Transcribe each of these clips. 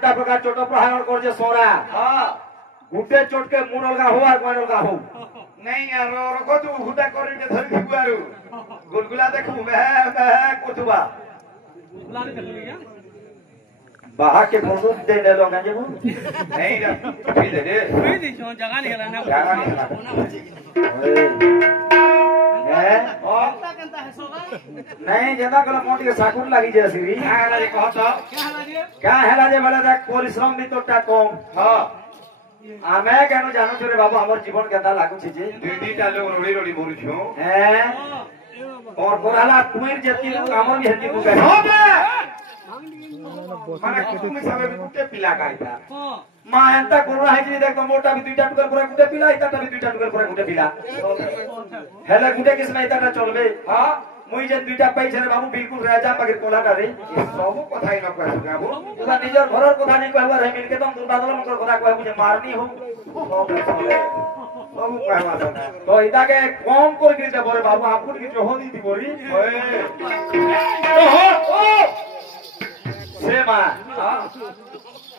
एंता प्रकार चोट प्रहार कर जे सोरा हां गुटे चोट के मुंड अलगा हो और कोन अलगा हो नहीं यार रखो तू हुटा करी के धरि दिगुआरु गुलगुला देखू मैं कोतुबा गुलगुला नहीं देखली क्या बाहा के फोटो दे ले लो गंजे को नहीं रे फिर दे कोई दी जो जगह नहीं हला ना जगह नहीं हला। है कंता है सोगा नहीं जेदा कला मोटी के साकुर लागी जे सिरी क्या रे कहत क्या हला जे क्या हेला जे बोले देख परिश्रम भी तोटा कम हां आमे केनो जानो छरे बाबू हमर जीवन केता लागु छी जे दुईटा लोग रोड़ी रोड़ी बोलु छो हैं और कोराला कुएर जति लोग हमर भी हति को कहे माने कुटुम सबे गुटे पिला काइता हां मां एंता कोरोना है जे देख तो मोटा भी दुईटा टुकर पूरा गुटे पिला इता भी दुईटा टुकर पूरा गुटे पिला हेला गुटे किस में इता चलबे हां मुई जे दुईटा पैसे रे बाबू बिल्कुल राजा मगर कोला रे सब कथा ही न कहू गाबू तुला निजर घरर कथा नहीं कहबा रे मिल के तुम दुर्दादल मकर कथा कहबू जे मारनी हो सब कहवा सना तो इता के कम कर के दे बोरे बाबू आपको की जो होनी थी बोरी ओ से मां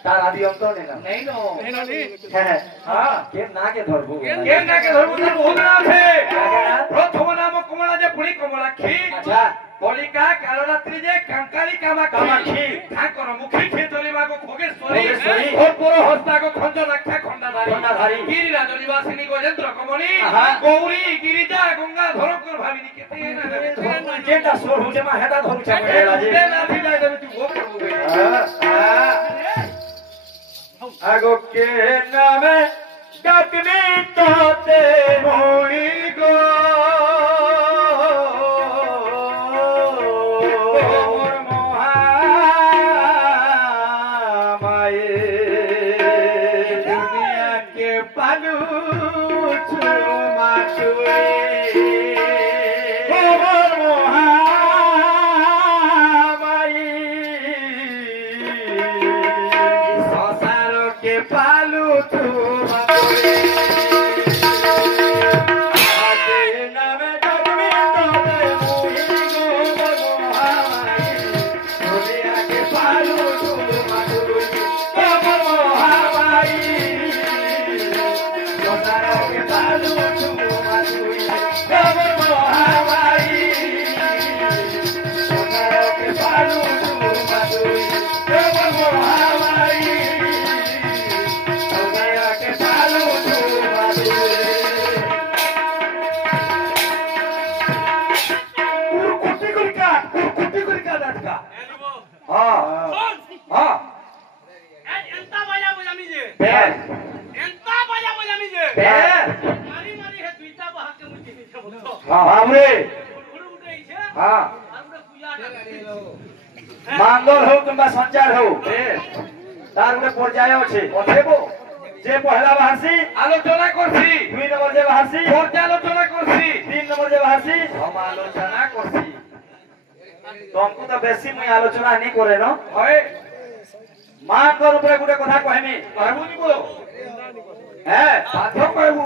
तार आदि अंत नहीं ना नहीं नो नहीं है हां के ना के धरबू के ना के धर्म तो बहुत ना है प्रथम नाम कमला जे पुणी कमलाक्षी अच्छा कलिका कालरात्रि जे कंकाली कामाक्षी ठाकर मुखी खेतली मागो खोगेश्वरी और पुरो हस्ता को खंज रक्षा खंडाधारी गिरिराज निवासिनी गजेंद्र कमणी गौरी गिरिजा गंगा धरकर भाविनी केते ना जेटा सोर हो जे मा हेटा धरु छ हेला जे ना भी जाय तू वो करबो आगो के नामे डकनी तोते होई गो मोर मोहा माए दुनिया के पालू छुमा छुए मोर मोहा माई संसार के पालू छुमा छुए मांगल हो किंबा संचार हो तार गुटे पर्याय अछि अथेबो जे पहला बाहसी आलोचना करसी 2 नंबर जे बाहसी पर्यालोचना करसी 3 नंबर जे बाहसी हम आलोचना करसी तुमको तो बेसी मुई आलोचना नहीं करे न होय मां कर ऊपर गुटे कथा कहमी कहबू नी बोलो है साधो कहबू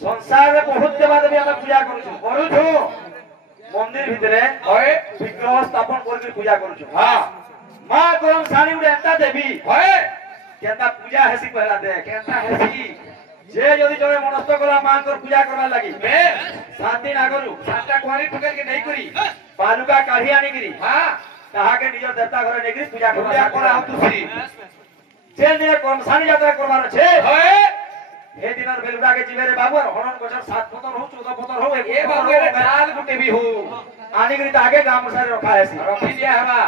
संसार रे बहुत देवा देवी हम पूजा करू छु मंदिर भितरे होय विग्रह स्थापन करके पूजा करू छु हां मां गरम साड़ी उडे एंता देवी होय केता पूजा हेसी पहला देख केता हेसी जे यदि जने मनस्थ कला मां कर पूजा करबा लागि बे 7 दिन आगरु सातटा कुआरी पकड़ के नहीं करी बालुका काढ़ी आनी गिरी हां ताहा के निज देवता घरे नेगिरी पूजा पूजा करा हम तुसी जे ने कर्मसानी यात्रा करबार छे होय हे दिनर बेलुडा के जीवे रे बाबू और हरण गजर 7 पतर हो 14 पतर हो ए बाबू रे दाल गुटे भी हो आनी गिरी तागे गाम सारे रखा है सी रखी दिया हवा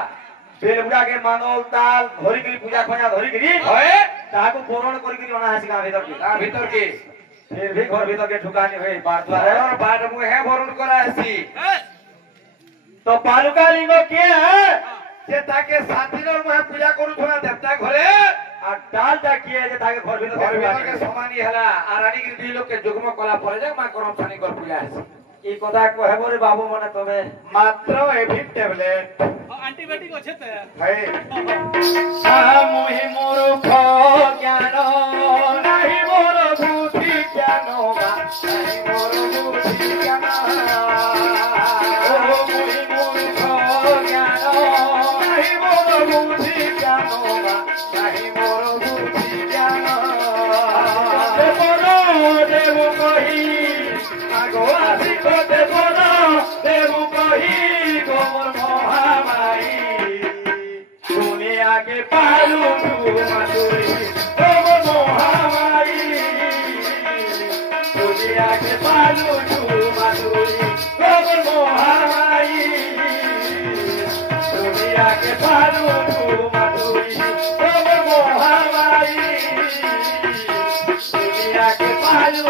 बेलुडा के मानल ताल धरी गिरी पूजा खया धरी गिरी होय ताहा को पोरण करी गिरी अना है सी गाम भीतर के भीतर के फिर भी घर भीतर के ठुकानी होई बार द्वार और बाद मुहे भरून करा हेसी तो बालुका लिंग के है जे ताके 7 दिन और मुहे पूजा करू थोड़ा देवता घरे आ डालटा किए जे ताके घर भीतर घर भीतर के समानी हला आरानी गिरी दुई लोग के जुगम कला पड़े जा मा करम थानी कर पूजा हेसी ई कथा कहबो रे बाबू मने तबे मात्र एभी टैबलेट एंटीबायोटिक अच्छे थे है मुहि मूर्ख ज्ञान नाही मोर बुद्धि ज्ञान नाही मोर बुद्धि ज्ञान ओ मुहि मूर्ख ज्ञान नाही मोर बुद्धि ज्ञान नाही को देवना देवु कही गोमर महामाई दुनिया के पालू माधुरी गोमर महामाई दुनिया के पालू माधुरी गोमर महामाई दुनिया के पालू माधुरी गोमर महामाई दुनिया के पालू